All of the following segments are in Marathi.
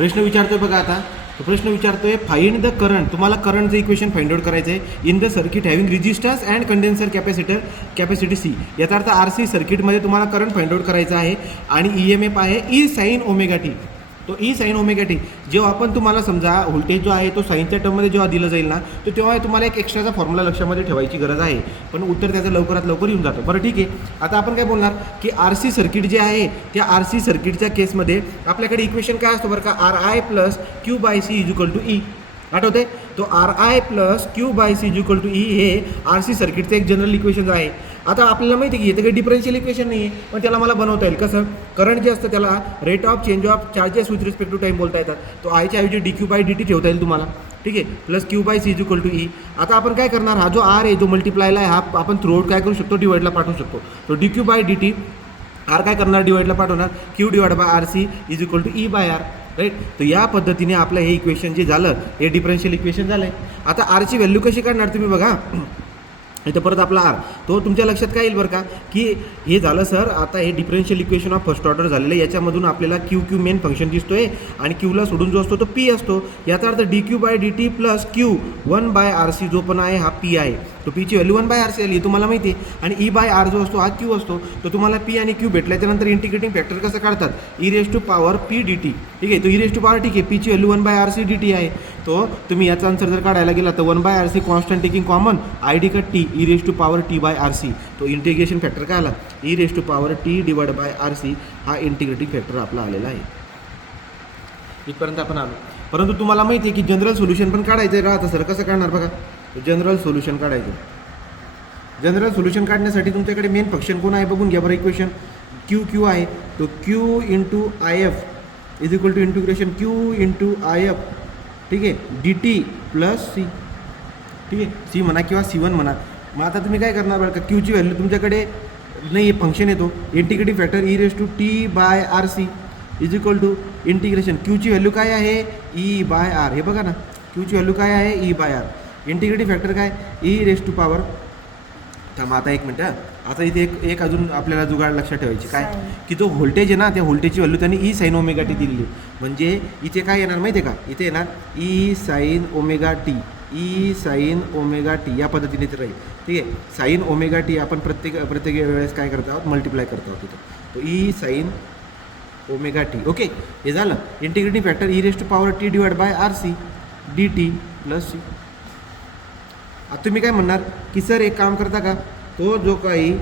प्रश्न विचारतोय बघा आता. तो प्रश्न विचारतोय फाइंड द करंट. तुम्हाला करंटचं इक्वेशन फाइंड आउट करायचं आहे in the circuit having resistance and condenser capacity C. याचा अर्थ आर सी सर्किटमध्ये तुम्हाला करंट फाइंड आउट करायचा आहे आणि ई एम एफ आहे ई साईन ओमेगा टी. तो ई साईन ओमेगा टी जेव्हा आपण तुम्हाला समजा व्होल्टेज जो आहे तो साईनच्या टर्ममध्ये जेव्हा दिलं जाईल ना तर तेव्हा तुम्हाला एक एक्स्ट्राचा फॉर्म्युला लक्षामध्ये ठेवायची गरज आहे, पण उत्तर त्याचं लवकरात लवकर येऊन जातं. बरं ठीक आहे. आता आपण काय बोलणार की आर सी सर्किट जे आहे त्या आर सी सर्किटच्या केसमध्ये आपल्याकडे इक्वेशन काय असतं बरं का, R I plus Q by C is equal to E. आठवते तो R I plus Q by C is equal to E हे आर सी सर्किटचं एक जनरल इक्वेशन आहे. आता आपल्याला माहिती आहे की येतं काही डिफरन्शियल इक्वेशन नाही आहे, पण त्याला मला बनवता येईल कसं. करंट जे असतं त्याला rate of change of charges with respect to time बोलता येतात. तो आयच्या ऐवजी D Q by D T ठेवता येईल तुम्हाला, ठीक आहे, plus Q by C is equal to E. आता आपण काय करणार, हा जो आर आहे जो मल्टिप्लायला आहे हा आपण थ्रूआउट काय करू शकतो, डिवाइडला पाठवू शकतो. तो D Q by D T R काय करणार, डिवाइडला पाठवणार, Q divide by R C is equal to E by R. Right. तर या पद्धतीने आपलं हे इक्वेशन जे झालं हे डिफरन्शियल इक्वेशन झालं आहे. आता आरची व्हॅल्यू कशी काढणार तुम्ही बघा. इथं परत आपला आर तो तुमच्या लक्षात काय येईल बरं का की हे झालं सर. आता हे differential equation of first order झालेलं आहे. याच्यामधून आपल्याला क्यू क्यू मेन फंक्शन दिसतोय आणि क्यूला सोडून जो असतो तो पी असतो. याचा अर्थ D Q by D T plus Q 1 by R C जो पण आहे हा पी आहे. तो पीची व्हॅल्यू 1 बाय आर सी आली तुम्हाला माहिती आहे. आणि ई बाय आर जो असतो हा क्यू असतो. तो तुम्हाला पी आणि क्यू भेटल्याच्यानंतर इंटिग्रेटिंग फॅक्टर कसं काढतात, E raise to power P D T. ठीक आहे. तो ई रेस टू पॉवर ठीक आहे, पीची value 1 by R C D T आहे. तो तुम्ही याचा आन्सर जर काढायला गेला तर 1 by R C constant taking common I D cut T E raise to power T by R C. तो इंटिग्रेशन फॅक्टर काय आला, E raise to power T divide by R C हा इंटिग्रेटिंग फॅक्टर आपला आलेला आहे. इथपर्यंत आपण आलो. परंतु तुम्हाला माहिती आहे की जनरल सोल्युशन पण काढायचं आहे राहतं सर. कसं काढणार बघा, जनरल सोल्युशन काढायचं. जनरल सोल्युशन काढण्यासाठी तुमच्याकडे मेन फंक्शन कोण आहे बघून घ्या बरं. इक्वेशन क्यू क्यू आहे. तो Q into I F is equal to integration Q into I F, ठीक आहे, डी टी प्लस सी. ठीक आहे, सी म्हणा किंवा सी वन म्हणा. मग आता तुम्ही काय करणार बरं का, क्यूची व्हॅल्यू तुमच्याकडे नाही फंक्शन येतो integrative factor E raise to T by R C is equal to integration क्यूची व्हॅल्यू काय आहे ई बाय आर. हे बघा ना, क्यूची व्हॅल्यू काय आहे E by R. Integrative factor काय ई रेस टू पॉवर. थांबा आता एक मिनटं. आता इथे एक अजून आपल्याला जुगाड लक्षात ठेवायची काय की जो व्होल्टेज आहे ना त्या व्होल्टेजची व्हॅल्यू त्यांनी ई साईन ओमेगा टी दिलेली. म्हणजे इथे काय येणार माहिती आहे का, इथे येणार E sine omega T, E sine omega T या पद्धतीने ते राहील. ठीक आहे. साईन ओमेगा टी आपण प्रत्येक वेळेस काय करतो आहोत, मल्टिप्लाय करतो आहोत तिथं. तो E sine omega T. Okay, हे झालं. Integrating factor E raise to power T divide by R C D T plus C. आता तुम्ही काय म्हणणार की सर एक काम करता का, तो जो काही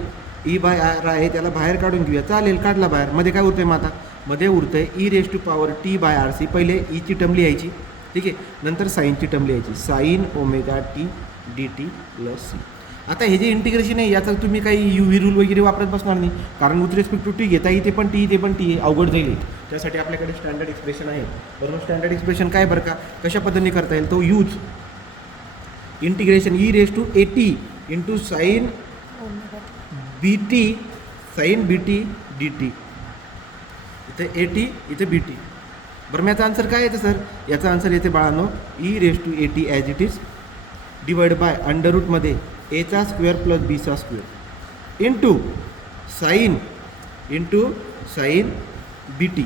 ई बाय आर आहे त्याला बाहेर काढून घेऊया. चालेल, काढला बाहेर. मध्ये काय उरतं आहे मग आता, मध्ये उरतं आहे E raise to power T by R C. पहिले ईची टर्म लिहायची, ठीक आहे, नंतर साईनची टर्म लिहायची, sine omega T D T plus C. आता हे जे इंटिग्रेशन आहे याचा तुम्ही काही यू व्ही रूल वगैरे वापरत बसणार नाही, कारण विथ रिस्पेक्ट टू टी घेता इथे पण टी, इथे पण टी आहे, अवघड जाईल. त्यासाठी आपल्याकडे स्टँडर्ड एक्सप्रेशन आहे. बरोबर. स्टँडर्ड एक्सप्रेशन काय बरं का, कशा पद्धतीने करता येईल तो use integration E raise to A T into sine B T, sine B T D T. इथे ए टी, इथे बी टी. बरं मग याचा आन्सर काय येतं सर, याचा आन्सर येते बाळांनो E raise to A T as it is divide by under रूटमध्ये एचा स्क्वेअर प्लस बीचा square into sine B T.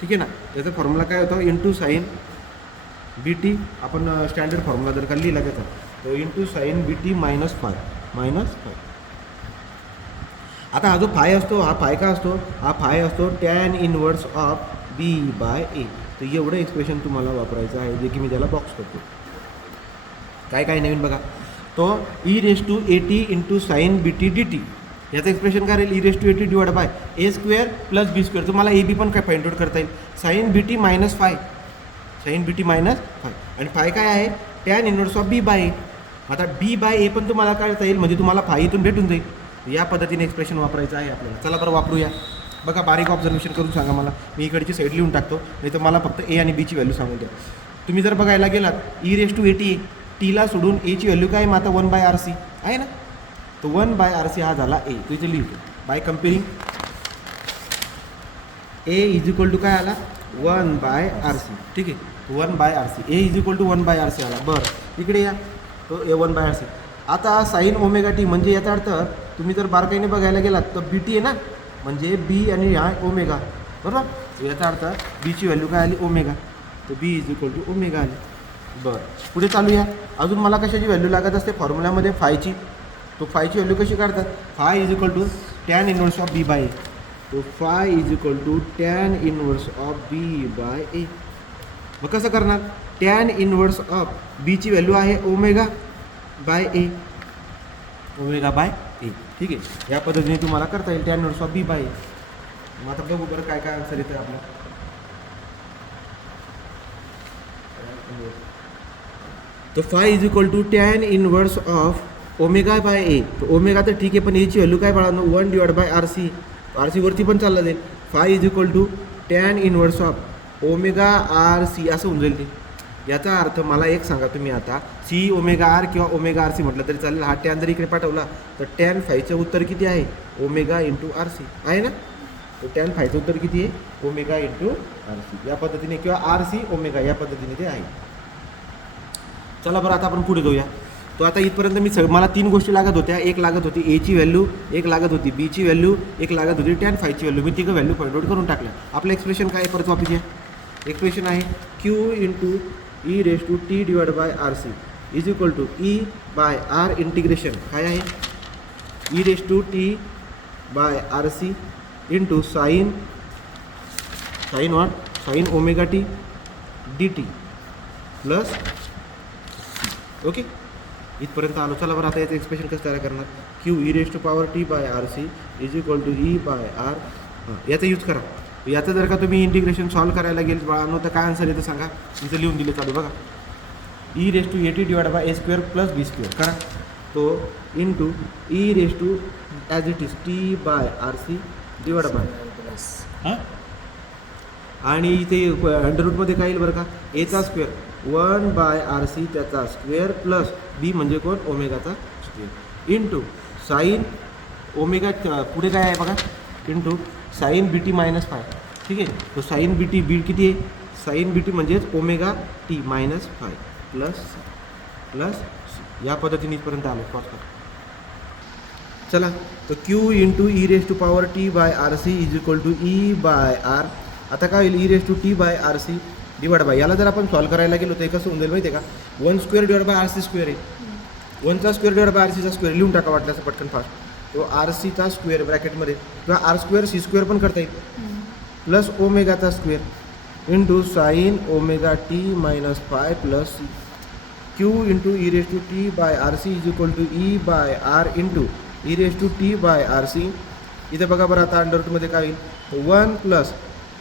ठीक आहे ना. त्याचा फॉर्म्युला काय होता, इंटू साईन बी टी. आपण स्टँडर्ड फॉर्म्युला जर का लिहिला त्याचा तो into sine B T minus phi. आता हा जो फाय असतो हा फाय का असतो, हा फाय असतो tan inverse of B by A. तर एवढं एक्सप्रेशन तुम्हाला वापरायचं आहे जे की मी त्याला बॉक्स करतो. काय नवीन बघा, तो E raise to A T into sine B T D T. याचं एक्सप्रेशन काय राहील, E raise to A T divide by A square plus B square. तुम्हाला ए बी पण काय फाइंड आउट करता येईल, sine B T minus phi, sine B T minus phi. आणि फाय काय आहे, tan inverse of B by A. आता बी बाय ए पण तुम्हाला काढता येईल, म्हणजे तुम्हाला फाय इथून भेटून जाईल. या पद्धतीने एक्सप्रेशन वापरायचं आहे आपल्याला. चला बरं वापरूया. बघा बारीक ऑब्झर्वेशन करून सांगा मला, मी इकडची साईड लिहून टाकतो, नाही तर मला फक्त ए आणि बीची व्हॅल्यू सांगून द्या. तुम्ही जर बघायला गेलात E raise to A T, टीला सोडून एची व्हॅल्यू काय मग आता 1 बाय आर सी आहे ना. तो 1 बाय आर सी हा झाला ए. तो इथे लिहितो by comparing A is equal to काय आला 1 बाय आर सी. ठीक आहे, 1 by R C. A is equal to 1 by R C आला. बरं इकडे या, तो ए 1 बाय आर सी. आता साईन ओमेगा टी म्हणजे याचा अर्थ तुम्ही जर बारकाईने बघायला गेलात तर बी टी आहे ना, म्हणजे बी आणि हा ओमेगा. बरोबर. याचा अर्थ बीची व्हॅल्यू काय आली ओमेगा. तर बी इज इक्वल टू ओमेगा आले. बरं, पुढे चालूया. अजून मला कशाची व्हॅल्यू लागत असते फॉर्म्युल्यामध्ये फायची. तो फायची व्हॅल्यू कशी काढतात? Phi is equal to tan inverse of B by A. तो phi is equal to tan inverse of B by A. मग कसं करणार? टॅन इनवर्स ऑफ बीची व्हॅल्यू आहे omega by A. Omega by A. ठीक आहे, या पद्धतीने तुम्हाला करता येईल tan inverse of B by A. मग आता बघू बरं काय काय आन्सर येतं आपलं. तो phi is equal to tan inverse of omega by A. तो ओमेगा तर ठीक आहे, पण एची व्हॅल्यू काय बाळांनो? 1 divide by R C. R C वरती पण चालला जाईल. Phi is equal to tan inverse of omega R C असं होऊन जाईल ते. याचा अर्थ मला एक सांगा तुम्ही आता, सी ओमेगा आर किंवा ओमेगा आर सी म्हटलं तरी चालेल. हा टॅन जर इकडे पाठवला तर टॅन फायचं उत्तर किती आहे? ओमेगा इंटू आर सी आहे ना. तो टॅन फायचं उत्तर किती आहे? Omega into R C. या पद्धतीने किंवा आर सी ओमेगा या पद्धतीने ते आहे. चला बरं, आता आपण पुढे जाऊया. तो आता इथपर्यंत मला 3 गोष्टी लागत होत्या. एक लागत होती एची व्हॅल्यू, एक लागत होती बीची व्हॅल्यू, एक लागत होती टॅन फायची व्हॅल्यू. मी तिघं व्हॅल्यू फाइंड आउट करून टाकल्या. आपलं एक्सप्रेशन काय परत वापस घ्या. एक्सप्रेशन आहे Q into E raise to T divide by R C is equal to E by R integration काय आहे? E raise to T by R C into sine sine omega T D T plus. Okay, इथपर्यंत आलो. चला बरं, आता याचं एक्सप्रेशन कसं तयार करणार? Q E raise to power T by R C is equal to E by R. याचा यूज करा. याचं जर का तुम्ही इंटिग्रेशन सॉल्व करायला गेलं बाळांनो तर काय आन्सर येतं सांगा? इथं लिहून दिलं चालू बघा. E raise to A T divide by A square plus B square करा. तो into E raise to as it is T by R C divide by आणि इथे अंडररूटमध्ये काय येईल बरं का? एचा स्क्वेअर 1 बाय आर सी त्याचा स्क्वेअर प्लस बी म्हणजे कोण? ओमेगाचा स्क्वेअर इंटू साईन ओमेगा पुढे काय आहे बघा into sine B T minus phi. ठीक आहे, तो साईन बी टी बी किती आहे? साईन बी टी म्हणजेच omega T minus phi plus या पद्धतीने इथपर्यंत आलो. पॉज करा. चला, तो Q into E raise to power T by R C is equal to E by R. आता काय होईल? E raise to T by R C divide by, याला जर आपण सॉल्व करायला गेलो तर कसं होऊन जाईल माहिती आहे का? 1 square divide by R C square आहे. 1चा स्क्वेअर डिवाइड बाय आर सीचा स्क्वेअर लिहून टाका वाटल्याचं पटकन फास्ट. तो आर सीचा स्क्वेअर ब्रॅकेटमध्ये किंवा आर स्क्वेअर सी स्क्वेअर पण करता येईल प्लस ओमेगाचा square into sine omega T minus phi plus C. Q into E raise to T by R C is equal to E by R into E raise to T by R C. इथे बघा बरं, आता अंडररूटमध्ये काय येईल? 1 plus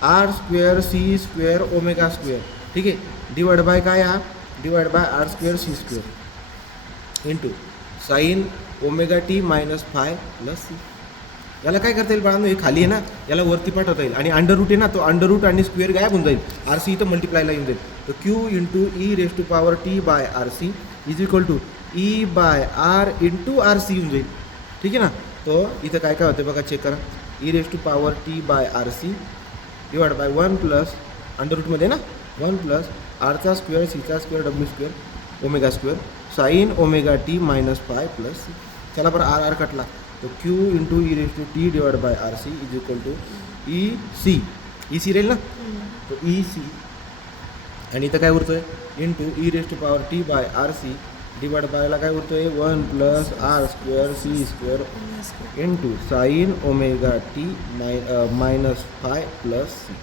R square C square omega square. ठीक आहे, डिवाइड बाय काय? हा divide by R square C square into sine omega T minus phi plus C. याला काय करता येईल बाळांनो? हे खाली आहे ना, याला वरती पाठवता येईल. आणि अंडररूट आहे ना, तो अंडररूट आणि स्क्वेअर गायब होऊन जाईल. आर सी इथं मल्टिप्लायला येऊन जाईल. तर Q into E raise to power T by R C is equal to E by R into R C येऊन जाईल. ठीक आहे ना. तो इथं काय काय होतं बघा, चेक करा. E raise to power T by R C divide by 1 plus अंडररूटमध्ये ना 1 प्लस आरचा स्क्वेअर सीचा square W square omega square sine omega T minus phi plus C. चला बरं, आर कटला. तो Q into E raise to T divide by R C is equal to E C राहील ना. तो ई सी आणि इथं काय उरतोय? Into E raise to power T by R C divide बायला काय उरतोय? 1 plus R square C square into sine omega T minus phi plus C.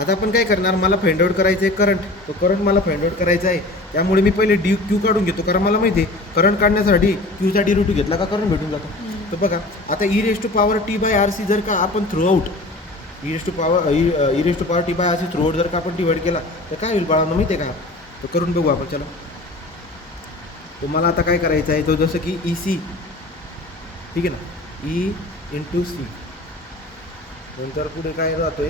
आता आपण काय करणार? मला फाइंड आउट करायचं आहे करंट. तो करंट मला फाइंड आउट करायचा आहे, त्यामुळे मी पहिले डी क्यू काढून घेतो. कारण मला माहिती आहे करंट काढण्यासाठी क्यूचा डी रूट घेतला का करंट भेटून जातो. तर बघा, आता E raise to power T by R C जर का आपण throughout E raise to power T by R C throughout जर का आपण डिवाइड केला तर काय होईल बाळांना माहिती आहे का? तो करून बघू आपण. चला, तो मला आता काय करायचं आहे? तो जसं की ई सी, ठीक आहे ना, ई इंटू सी नंतर पुढे काय जातोय?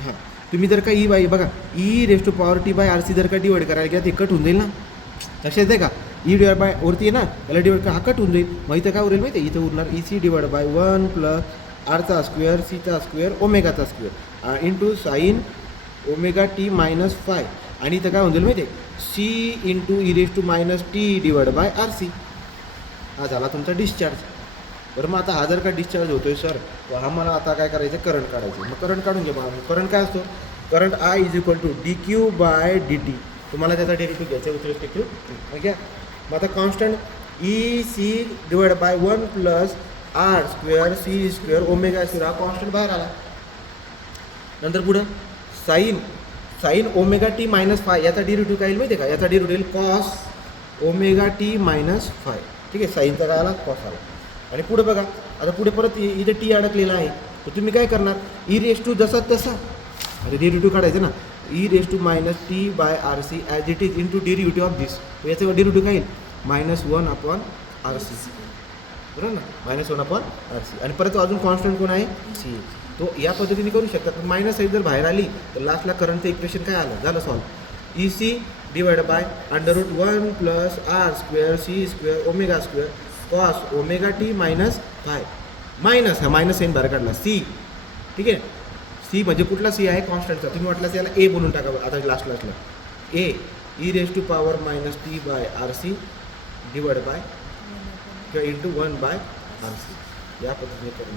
हां, तुम्ही जर का ई बाय बघा E raise to power T by R C जर का डिवाइड करायला गेला ते कट होऊन जाईल ना. लक्षात येते का? ई डिवाइड बाय वरती आहे ना, त्याला डिवाइड का हा कट होऊन जाईल. मग इथं काय उरेल माहिती आहे? इथं उरणार E C divide by 1 plus आरचा स्क्वेअर सीचा स्क्वेअर ओमेगाचा square into sine omega T minus phi. आणि इथं काय होऊन जाईल माहिती आहे? C into E raise to minus T divide by R C. हा झाला तुमचा डिस्चार्ज. बरं, मग आता हा जर का डिस्चार्ज होतोय सर, तर हा मला आता काय करायचं? करंट काढायचं. मग करंट काढून घ्या. मला करंट काय असतो? Current I is equal to D Q by D T. तुम्हाला त्याचा डेरिव्हेटिव्ह घ्यायचा विथ रिस्पेक्ट टू ठीक आहे. मग आता constant E C divide by 1 plus R square C square omega square हा कॉन्स्टंट बाहेर आला. नंतर पुढं sine omega T minus phi याचा डेरिव्हेटिव्ह काय येईल माहिती आहे का? याचा derivative cos omega T minus phi. ठीक आहे, साईनचा काय आला कॉस आला. आणि पुढे बघा आता पुढे परत इथे टी अडकलेला आहे तर तुम्ही काय करणार ई रेस टू जसा तसा अरे डेरिव्हेटिव्ह काढायचं ना E raise to minus T by R C as it is into derivative of this. याचं डेरिव्हेटिव्ह काय येईल -1 अपॉन आर सी बरोबर ना -1 अपॉन आर सी. आणि परत अजून कॉन्स्टंट कोण आहे सी. तो या पद्धतीने करू शकतात. पण मायनस साईड जर बाहेर आली तर लास्टला करंटचं इक्वेशन काय आलं झालं solve. E C divide by √1 plus R square C square omega square cos omega T minus phi minus हा मायनस साईन बाहेर काढला सी. ठीक आहे, सी म्हणजे कुठला सी आहे कॉन्स्टंटचा. तुम्ही म्हटलं त्याला ए बोलून टाका आता लास्टला A E raise to power minus T by R C divide by किंवा इंटू 1 बाय आर सी. या पद्धतीने करून